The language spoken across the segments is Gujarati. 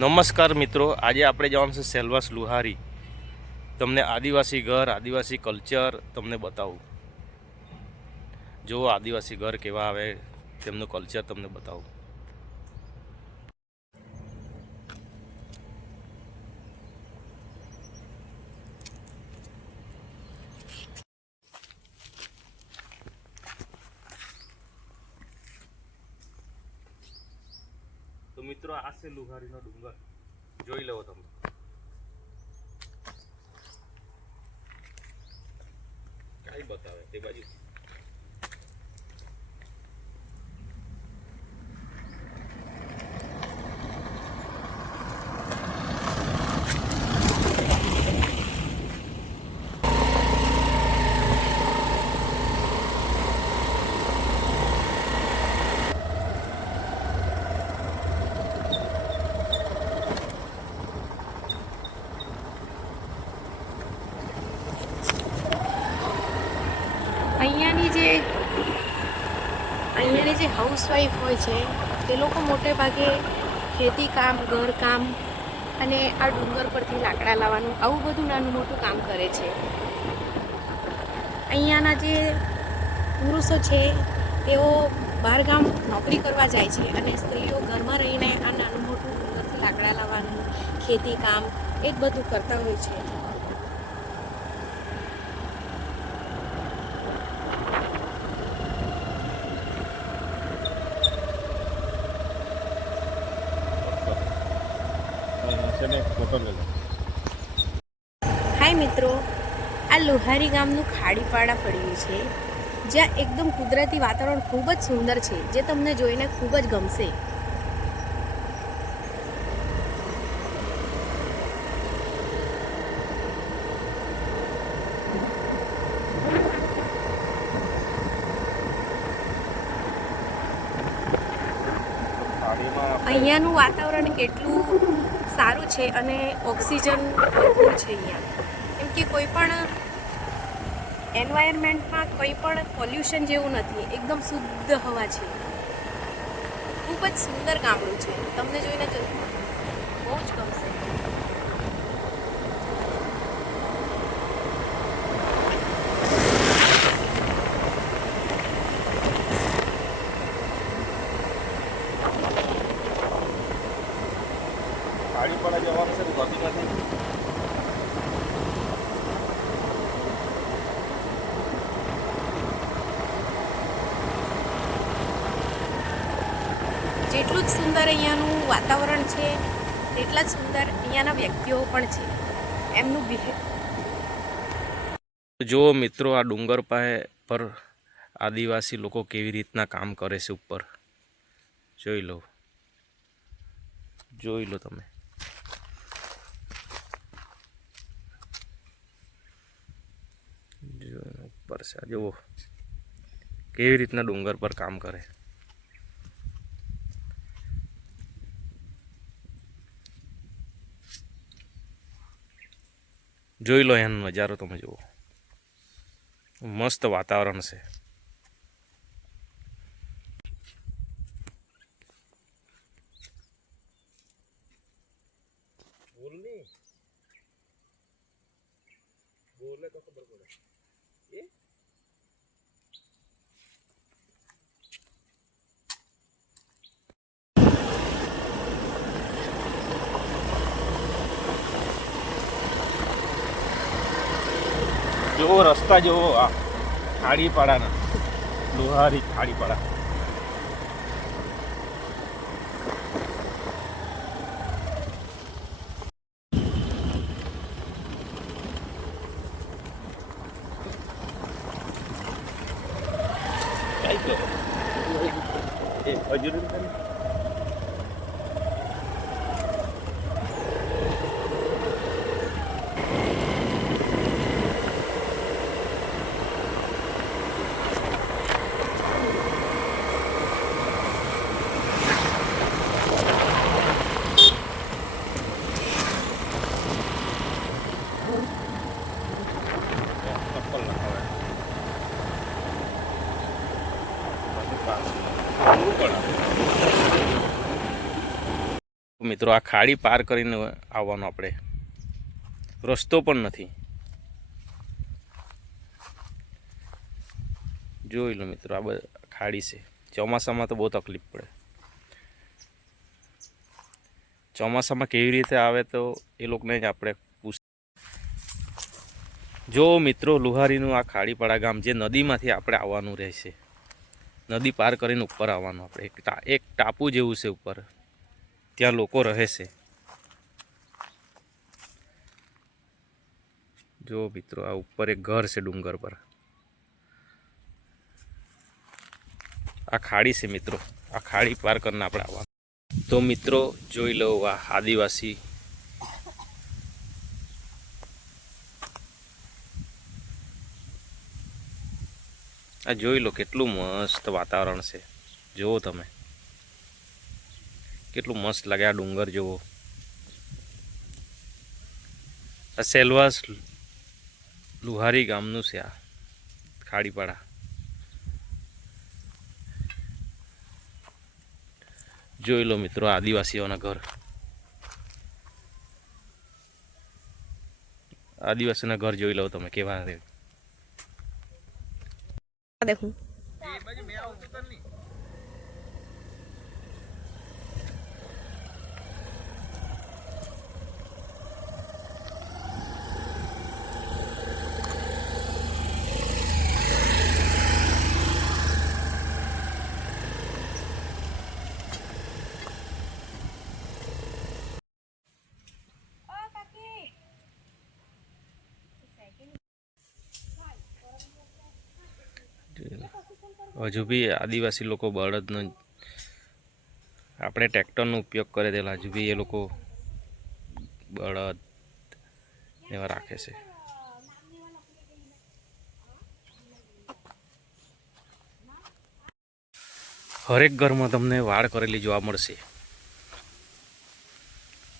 નમસ્કાર મિત્રો, આજે આપણે જવાનું છે સેલવાસ લુહારી. તમને આદિવાસી ઘર, આદિવાસી કલ્ચર તમને બતાવું. જો આદિવાસી ઘર કેવા આવે, તેમનું કલ્ચર તમને બતાવું. તો મિત્રો, આ છે લુહારીનો ડુંગર. જોઈ લો તમે. કઈ બતાવે તે બાજુ. અહીંયાની જે હાઉસવાઈફ હોય છે તે લોકો મોટે ભાગે ખેતી કામ, ઘર કામ અને આ ડુંગર પરથી લાકડા લાવવાનું આવું બધું નાનું મોટું કામ કરે છે. અહીંયાના જે પુરુષો છે તેઓ બહારગામ નોકરી કરવા જાય છે અને સ્ત્રીઓ ઘરમાં રહીને આ નાનું મોટું ડુંગરથી લાકડા લાવવાનું, ખેતી કામ એ જ બધું કરતા હોય છે. હાય મિત્રો, આ લુહારી ગામનું ખાડીપાડા પડ્યું છે, જ્યાં એકદમ કુદરતી વાતાવરણ ખૂબ જ સુંદર છે, જે તમને જોઈને ખૂબ જ ગમશે. અહીંયાનું વાતાવરણ કેટલું સારું છે અને ઓક્સિજન ભરપૂર છે અહીંયા. કેમ કે કોઈ પણ એન્વાયરમેન્ટમાં કોઈ પણ પોલ્યુશન જેવું નથી, એકદમ શુદ્ધ હવા છે. ખૂબ જ સુંદર ગામડું છે, તમને જોઈને બહુ જ ગમશે. ખાડીપાડા જવાનું છે, ગતિ નથી. જેટલું જ સુંદર અહીંયાનું વાતાવરણ છે તેટલા જ સુંદર અહીંયાના વ્યક્તિઓ પણ છે. એમનું જો મિત્રો, આ ડુંગર પર આદિવાસી લોકો કેવી રીતના કામ કરે છે ઉપર. જોઈ લો તમે. ઉપર છે, જુઓ કેવી રીતના ડુંગર પર કામ કરે. જોઈ લો એનો નજારો તમે જુઓ. મસ્ત વાતાવરણ છે. બોલે તો ખબર પડે. જો રસ્તા જુઓ, આ ખાડીપાડાના, લુહારી ખાડીપાડા. હજુ ચપ્પલ ના મિત્રો, આ ખાડી પાર કરીને આવવાનું આપણે, રસ્તો પણ નથી. જોઈ લો મિત્રો, આ ખાડી છે. ચોમાસામાં તો બહુ તકલીફ પડે. ચોમાસામાં કેવી રીતે આવે તો એ લોકોને જ આપણે જો મિત્રો, લુહારીનું આ ખાડીપાડા ગામ જે નદીમાંથી આપણે આવવાનું રહેશે. નદી પાર કરીને ઉપર આવવાનું આપણે. એક ટાપુ જેવું છે ઉપર, ત્યાં લોકો રહે છે. જો મિત્રો, આ ઉપર એક ઘર છે ડુંગર પર. આ ખાડી છે મિત્રો, આ ખાડી પાર કરીને આપણે આવવાનું. તો મિત્રો જોઈ લો, આ આદિવાસી આ જોઈ લો, કેટલું મસ્ત વાતાવરણ છે. જુઓ તમે, કેટલું મસ્ત લાગે. આ ડુંગર જુઓ. આ સેલવાસ લુહારી ગામનું છે આ ખાડીપાડા. જોઈ લો મિત્રો, આદિવાસીઓના ઘર. આદિવાસીના ઘર જોઈ લો તમે કેવા છે. देखूं હજુ બી આદિવાસી લોકો બળદનો, આપણે ટ્રેક્ટરનો ઉપયોગ કરે તેલા હજુ બી એ લોકો બળદ એવા રાખે છે. હરેક ઘરમાં તમને વાડ કરેલી જોવા મળશે,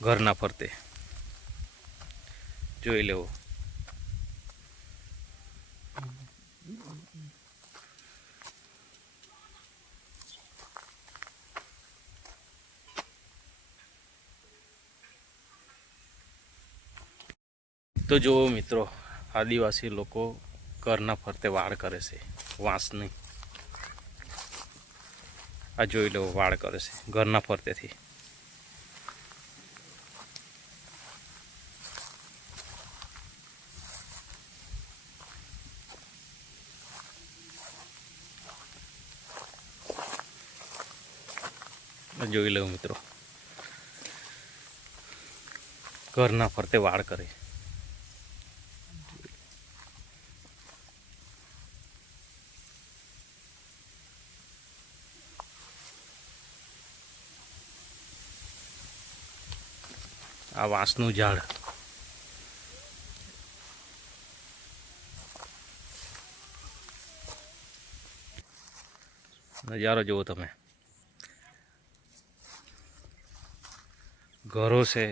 ઘરના ફરતે. જોઈ લેવો. તો જુઓ મિત્રો, આદિવાસી લોકો ઘરના ફરતે વાડ કરે છે, વાંસની. આ જોઈ લો, વાડ કરે છે ઘરના ફરતેથી. જોઈ લો મિત્રો, ઘરના ફરતે વાડ કરે. આ વાંસનું ઝાડ. નજારો જુઓ તમે. ઘરો છે.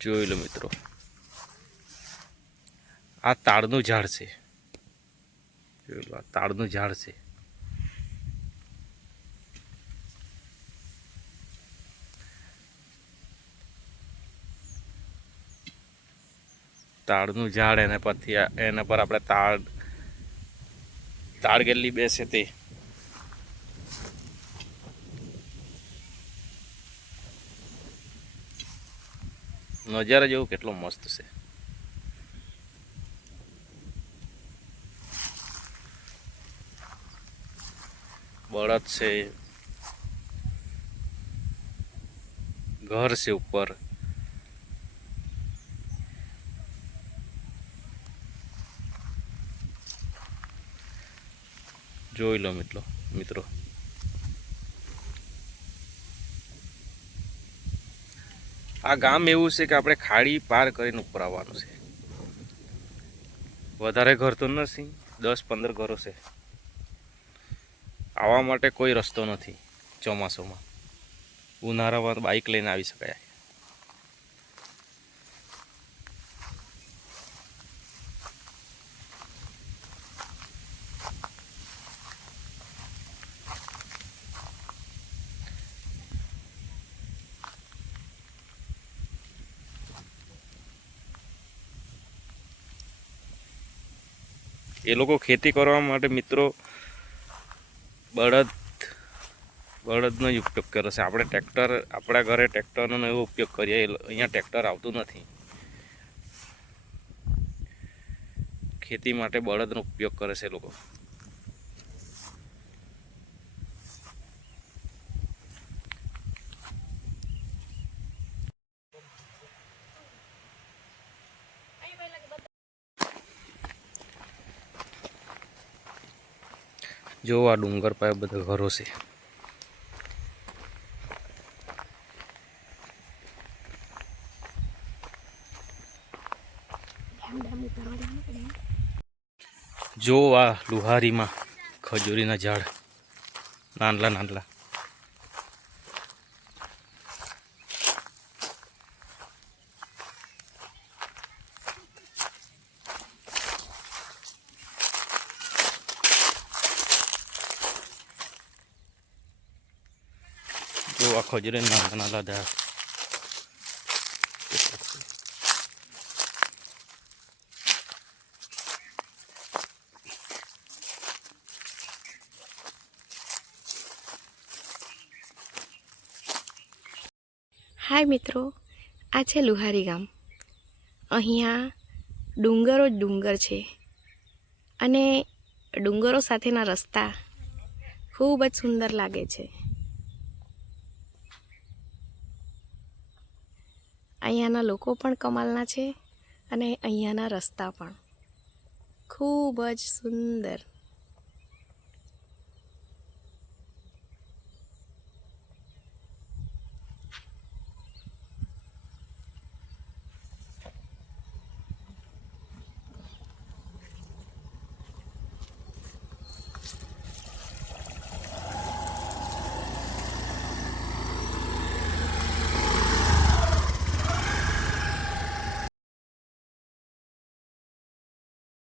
જોઈ લો મિત્રો, આ તાડનું ઝાડ છે. જોઈ લો, આ તાડનું ઝાડ છે. તાડનું ઝાડ, એના પરથી એના પર આપણે તાડ ગેલી બેસે તે. નજારા જેવું કેટલો મસ્ત છે. બળદ છે, ઘર છે ઉપર. જોઈ લો મિત્રો, આ ગામ એવું છે કે આપણે ખાડી પાર કરીને ઉપર આવવાનું છે. વધારે ઘર તો નથી, 10-15 ઘરો છે. આવવા માટે કોઈ રસ્તો નથી ચોમાસામાં. ઉનાળામાં બાઇક લઈને આવી શકાય. એ લોકો ખેતી કરવા માટે મિત્રો બળદનો જ ઉપયોગ કરે છે. આપણે ટ્રેક્ટર, આપણા ઘરે ટ્રેક્ટરનો એવો ઉપયોગ કરીએ, અહીંયા ટ્રેક્ટર આવતું નથી. ખેતી માટે બળદનો ઉપયોગ કરે છે લોકો. જો આ ડુંગર પાસે બધા ઘરો છે. જો આ લુહારીમાં ખજૂરીના ઝાડ નાનલા નાનલા. જો આ ખજૂરી નાના નાના ઝાડ. હાય મિત્રો, આ છે લુહારી ગામ. અહીંયા ડુંગરો જ ડુંગર છે અને ડુંગરો સાથેના રસ્તા ખૂબ જ સુંદર લાગે છે. અહીંયાના લોકો પણ કમાલના છે અને અહીંયાના રસ્તા પણ ખૂબ જ સુંદર.